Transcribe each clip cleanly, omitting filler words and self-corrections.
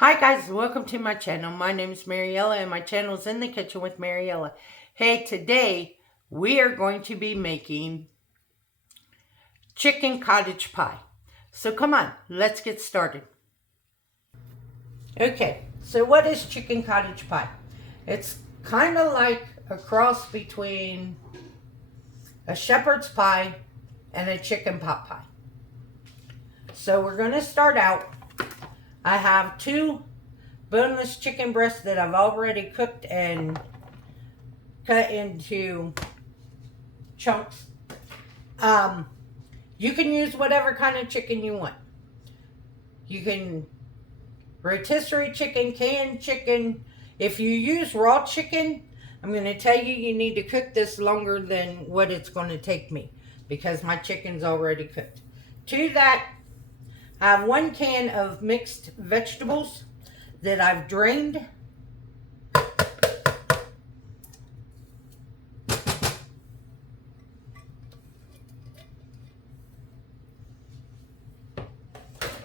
Hi guys, welcome to my channel. My name is Mariella and my channel is In the Kitchen with Mariella. Hey, today we are going to be making chicken cottage pie. So come on, let's get started. Okay, so what is chicken cottage pie? It's kind of like a cross between a shepherd's pie and a chicken pot pie. So we're going to start out. I have two boneless chicken breasts that I've already cooked and cut into chunks. You can use whatever kind of chicken you want. You can rotisserie chicken, canned chicken. If you use raw chicken, I'm going to tell you you need to cook this longer than what it's going to take me because my chicken's already cooked. To that, I have 1 can of mixed vegetables that I've drained.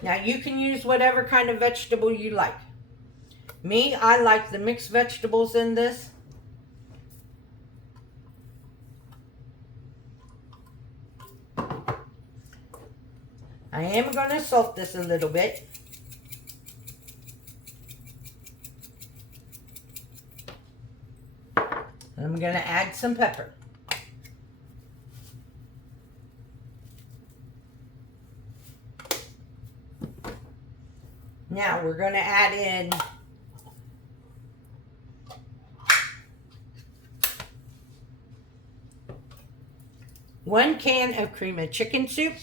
Now you can use whatever kind of vegetable you like. Me, I like the mixed vegetables in this. I am going to salt this a little bit. I'm going to add some pepper. Now we're going to add in one can of cream of chicken soup.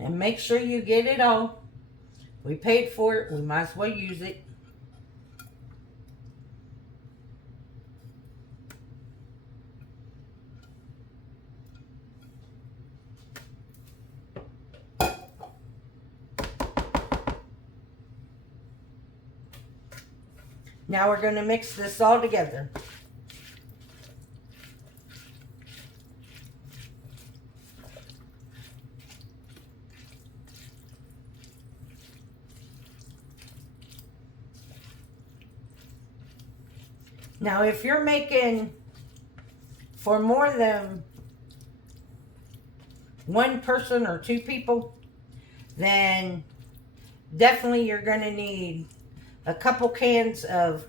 And make sure you get it all. We paid for it, we might as well use it. Now we're going to mix this all together. Now if you're making for more than one person or two people, then definitely you're going to need a couple cans of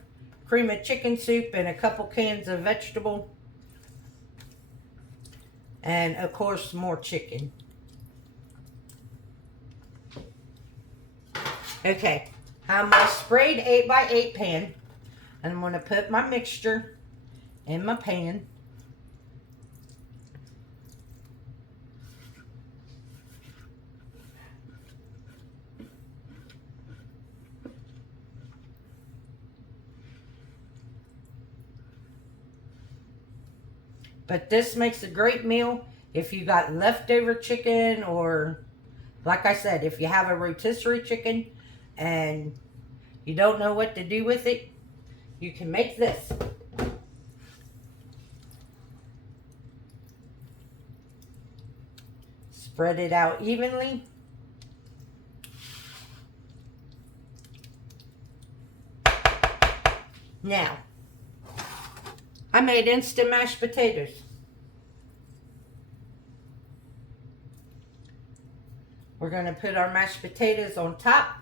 cream of chicken soup and a couple cans of vegetable. And of course more chicken. Okay, I have my sprayed 8x8 pan. And I'm going to put my mixture in my pan. But this makes a great meal if you got leftover chicken, or like I said, if you have a rotisserie chicken and you don't know what to do with it, you can make this. Spread it out evenly. Now, I made instant mashed potatoes. We're going to put our mashed potatoes on top.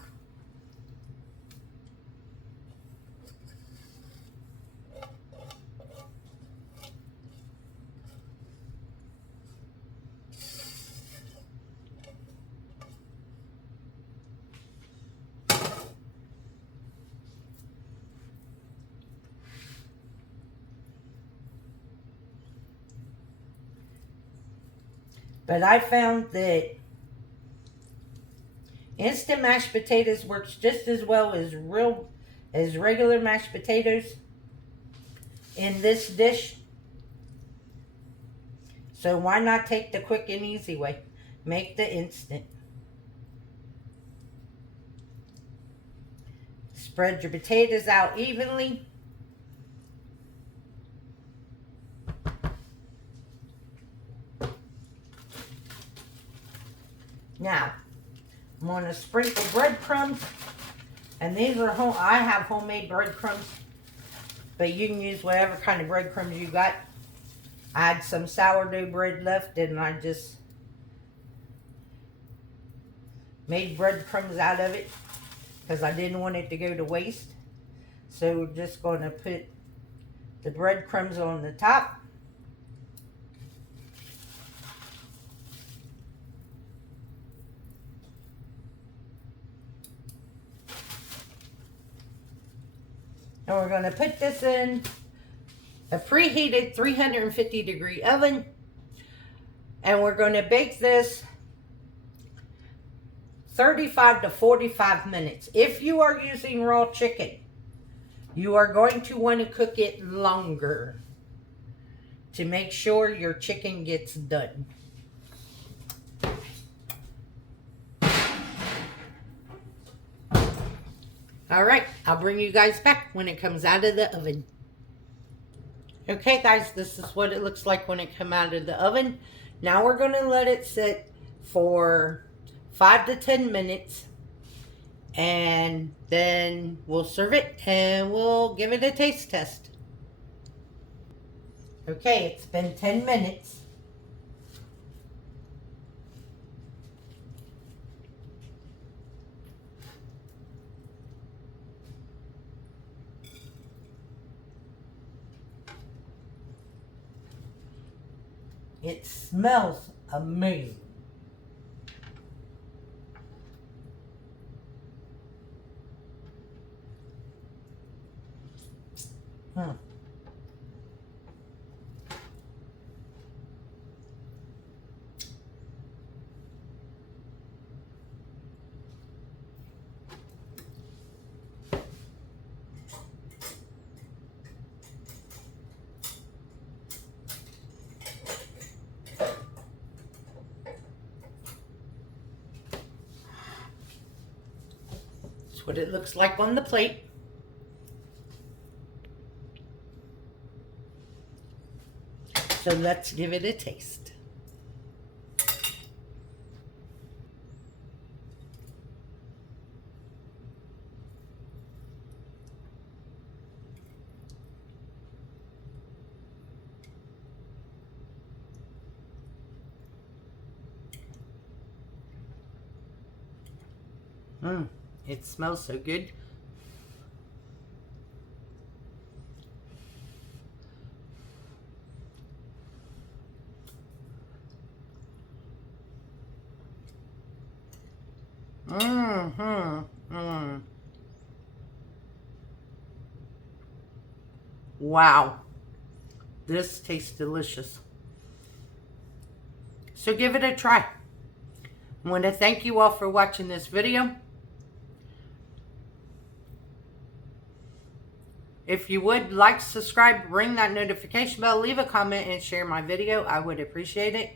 But I found that Instant mashed potatoes works just as well as regular mashed potatoes in this dish. So why not take the quick and easy way? Make the instant. Spread your potatoes out evenly. Now, I'm going to sprinkle breadcrumbs. And these are I have homemade breadcrumbs. But you can use whatever kind of breadcrumbs you got. I had some sourdough bread left and I just made breadcrumbs out of it because I didn't want it to go to waste. So we're just going to put the breadcrumbs on the top. And we're going to put this in a preheated 350 degree oven. And we're going to bake this 35 to 45 minutes. If you are using raw chicken, you are going to want to cook it longer to make sure your chicken gets done. All right, I'll bring you guys back when it comes out of the oven. Okay, guys, this is what it looks like when it comes out of the oven. Now we're going to let it sit for 5 to 10 minutes. And then we'll serve it and we'll give it a taste test. Okay, it's been 10 minutes. It smells amazing. That's what it looks like on the plate. So let's give it a taste. It smells so good. Wow, this tastes delicious. So give it a try. I want to thank you all for watching this video. If you would like, subscribe, ring that notification bell, leave a comment, and share my video. I would appreciate it.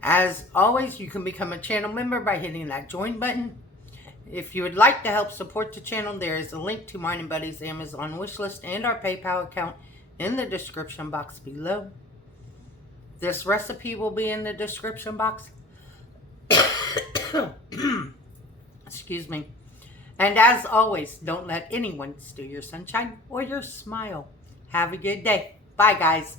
As always, you can become a channel member by hitting that join button. If you would like to help support the channel, there is a link to mine and Buddy's Amazon wishlist and our PayPal account in the description box below. This recipe will be in the description box. Excuse me. And as always, don't let anyone steal your sunshine or your smile. Have a good day. Bye, guys.